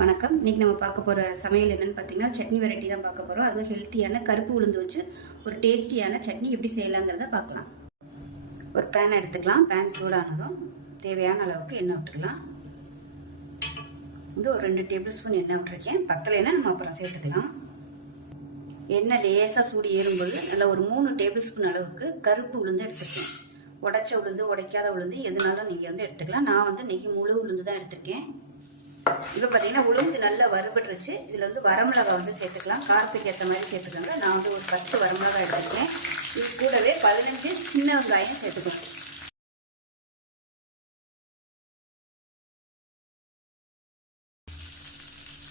வணக்கம். இன்றைக்கி நம்ம பார்க்க போகிற சமையல் என்னென்னு பார்த்தீங்கன்னா சட்னி வெரைட்டி தான் பார்க்க போகிறோம். அதுவும் ஹெல்த்தியான கருப்பு உளுந்து வச்சு ஒரு டேஸ்டியான சட்னி எப்படி செய்யலாங்கிறத பார்க்கலாம். ஒரு பேன் எடுத்துக்கலாம். பேன் சூடானதும் தேவையான அளவுக்கு எண்ணெய் விட்டுக்கலாம். ஒரு 2 டேபிள் ஸ்பூன் எண்ணெய் விட்டுருக்கேன். பத்தலைன்னா நம்ம அப்புறம் சேர்த்துக்கலாம். எண்ணெய் லேசாக சூடு ஏறும்போது நல்லா ஒரு 3 டேபிள் ஸ்பூன் அளவுக்கு கருப்பு உளுந்து எடுத்துருக்கேன். உடைச்ச உளுந்து உடைக்காத உளுந்து எதுனாலும் நீங்கள் எடுத்துக்கலாம். நான் இன்றைக்கி முழு உளுந்து தான் எடுத்திருக்கேன். இப்போ பார்த்தீங்கன்னா உளுந்து நல்லா வறுபட்டுருச்சு. இதில் வரமிளகாய் சேர்த்துக்கலாம். காரத்துக்கு ஏற்ற மாதிரி சேர்த்துக்கோங்க. நான் ஒரு 10 வரமிளகாய் எடுத்துக்கிறேன். இது கூடவே 15 சின்ன வெங்காயம் சேர்த்துக்கணும்.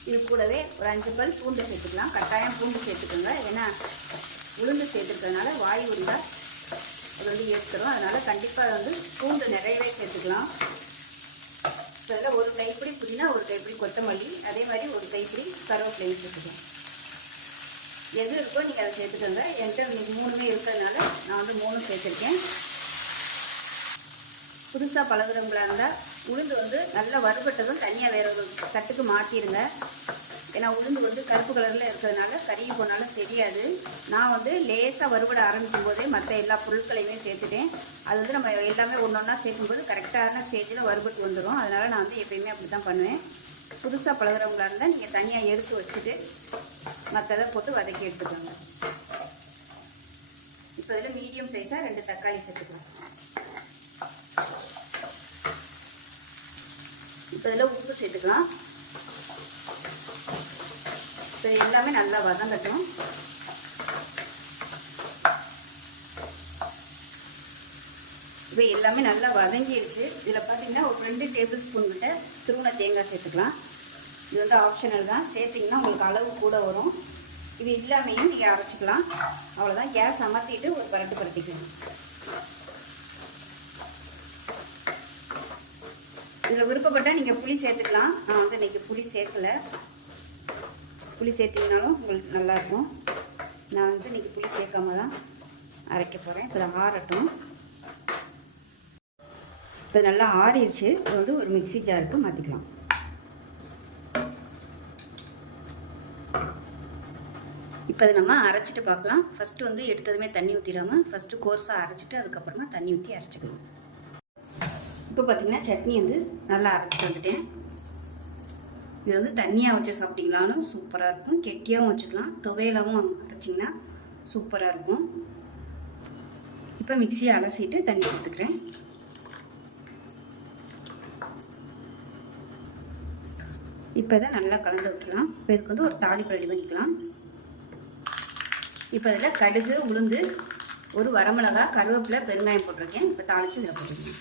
இது கூடவே ஒரு 5 பல் பூண்டு சேர்த்துக்கலாம். கட்டாயம் பூண்டு சேர்த்துக்கோங்க. ஏன்னா உளுந்து சேர்த்துக்கிறதுனால வாய் உரிவாக அது ஏற்றுக்கிறோம். அதனால் கண்டிப்பாக பூண்டு நிறையவே சேர்த்துக்கலாம். அதில் ஒரு கைப்பிடி புதினா, ஒரு கைப்பிடி கொத்தமல்லி, அதே மாதிரி ஒரு கைப்பிடி கருவேப்பிலையும் சேர்த்துக்கலாம். எது இருக்கோ நீங்கள் அதை சேர்த்துக்கோங்க. என்கிட்ட இன்னைக்கு 3மே இருக்கிறதுனால நான் 3 சேர்த்துருக்கேன். புதுசாக பழகுறவங்களா இருந்தால் உளுந்து நல்லா வறுபட்டதும் தனியாக வேற ஒரு தட்டுக்கு மாற்றிடுங்க. ஏன்னா உளுந்து கருப்பு கலரில் இருக்கிறதுனால கருகி போனாலும் தெரியாது. நான் லேசாக வறுபட ஆரம்பிக்கும் போதே மற்ற எல்லா பொருட்களையுமே சேர்த்துட்டேன். அது நம்ம எல்லாமே ஒன்றா சேர்க்கும்போது கரெக்டான ஸ்டேஜில் வறுபட்டு வந்துடும். அதனால் நான் எப்பயுமே அப்படி தான் பண்ணுவேன். புதுசாக பழகுறவங்களா இருந்தால் நீங்கள் தனியாக எடுத்து வச்சுட்டு மற்றதை போட்டு வதக்கி எடுத்துக்கோங்க. இப்போ இதில் மீடியம் சைஸாக 2 தக்காளி சேர்த்துக்கலாம். இப்போ இதில் உப்பு சேர்த்துக்கலாம். இப்போ எல்லாமே நல்லா வதங்கட்டும். இப்போ எல்லாமே நல்லா வதங்கிடுச்சு. இதில் பார்த்தீங்கன்னா ஒரு 2 டேபிள் ஸ்பூன் கிட்ட துருவன தேங்காய் சேர்த்துக்கலாம். இது ஆப்ஷனல் தான். சேர்த்திங்கன்னா உங்களுக்கு அளவு கூட வரும். இது இல்லாமையும் நீங்கள் அரைச்சிக்கலாம். அவ்வளோதான். கேஸ் அமர்த்திட்டு ஒரு பரட்டுப்படுத்திக்கலாம். இதில் விருப்பப்பட்டால் நீங்கள் புளி சேர்த்துக்கலாம். நான் இன்றைக்கி புளி சேர்க்கலை. புளி சேர்த்திங்கனாலும் உங்களுக்கு நல்லாயிருக்கும். நான் இன்றைக்கி புளி சேர்க்காம தான் அரைக்க போகிறேன். இப்போ ஆறட்டும். இப்போ நல்லா ஆறிடுச்சு. இது ஒரு மிக்சி ஜாருக்கு மாற்றிக்கலாம். இப்போ அதை நம்ம அரைச்சிட்டு பார்க்கலாம். ஃபஸ்ட்டு எடுத்ததுமே தண்ணி ஊற்றிடாமல் ஃபஸ்ட்டு கோர்ஸாக அரைச்சிட்டு அதுக்கப்புறமா தண்ணி ஊற்றி அரைச்சிக்கணும். இப்போ பார்த்திங்கன்னா சட்னி நல்லா அரைச்சிட்டு வந்துட்டேன். இது தண்ணியாக வச்சு சாப்பிட்டிங்களாலும் சூப்பராக இருக்கும். கெட்டியாகவும் வச்சுக்கலாம். துவையலாகவும் அரைச்சிங்கன்னா சூப்பராக இருக்கும். இப்போ மிக்சியை அலசிட்டு தண்ணி எடுத்துக்கிறேன். இப்போ இதை நல்லா கலந்து விட்டுலாம். இப்போ இதுக்கு ஒரு தாளிப்பு ரெடி பண்ணிக்கலாம். இப்போ இதில் கடுகு, உளுந்து, ஒரு வரமிளகாய், கருவேப்பிலை, பெருங்காயம் போட்டிருக்கேன். இப்போ தாளித்து இதில் போட்டுருக்கேன்.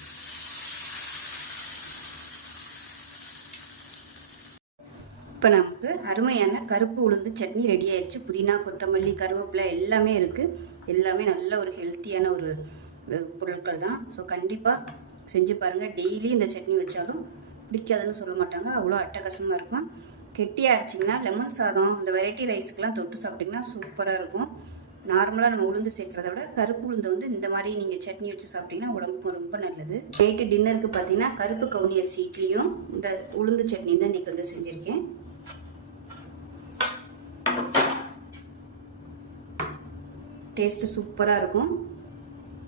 இப்போ நமக்கு அருமையான கருப்பு உளுந்து சட்னி ரெடி ஆயிடுச்சு. புதினா, கொத்தமல்லி, கருவேப்பிலை எல்லாமே இருக்குது. எல்லாமே நல்ல ஒரு ஹெல்த்தியான ஒரு பொருட்கள் தான். ஸோ கண்டிப்பாக செஞ்சு பாருங்கள். டெய்லி இந்த சட்னி வச்சாலும் பிடிக்காதுன்னு சொல்ல மாட்டாங்க. அவ்வளோ அட்டகாசமாக இருக்கும். கெட்டியாக அரைச்சிங்கன்னா லெமன் சாதம், இந்த வெரைட்டி ரைஸுக்கெலாம் தொட்டு சாப்பிட்டிங்கன்னா சூப்பராக இருக்கும். நார்மலாக நம்ம உளுந்து சேர்க்குறத விட கருப்பு உளுந்து இந்த மாதிரி நீங்கள் சட்னி வச்சு சாப்பிட்டிங்கன்னா உடம்புக்கும் ரொம்ப நல்லது. நைட்டு டின்னருக்கு பார்த்தீங்கன்னா கருப்பு கவுனி அரிசி இட்லியும் இந்த உளுந்து சட்னி தான் இன்றைக்கி செஞ்சுருக்கேன். டேஸ்ட்டு சூப்பராக இருக்கும்.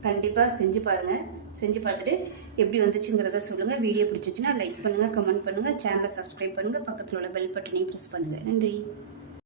கண்டிப்பாக செஞ்சு பாருங்கள். செஞ்சு பார்த்துட்டு எப்படி வந்துச்சுங்கிறத சொல்லுங்கள். வீடியோ பிடிச்சிச்சின்னா லைக் பண்ணுங்கள், கமெண்ட் பண்ணுங்கள், சேனலை சப்ஸ்கிரைப் பண்ணுங்கள், பக்கத்தில் உள்ள பெல் பட்டனையும் ப்ரெஸ் பண்ணுங்கள். நன்றி.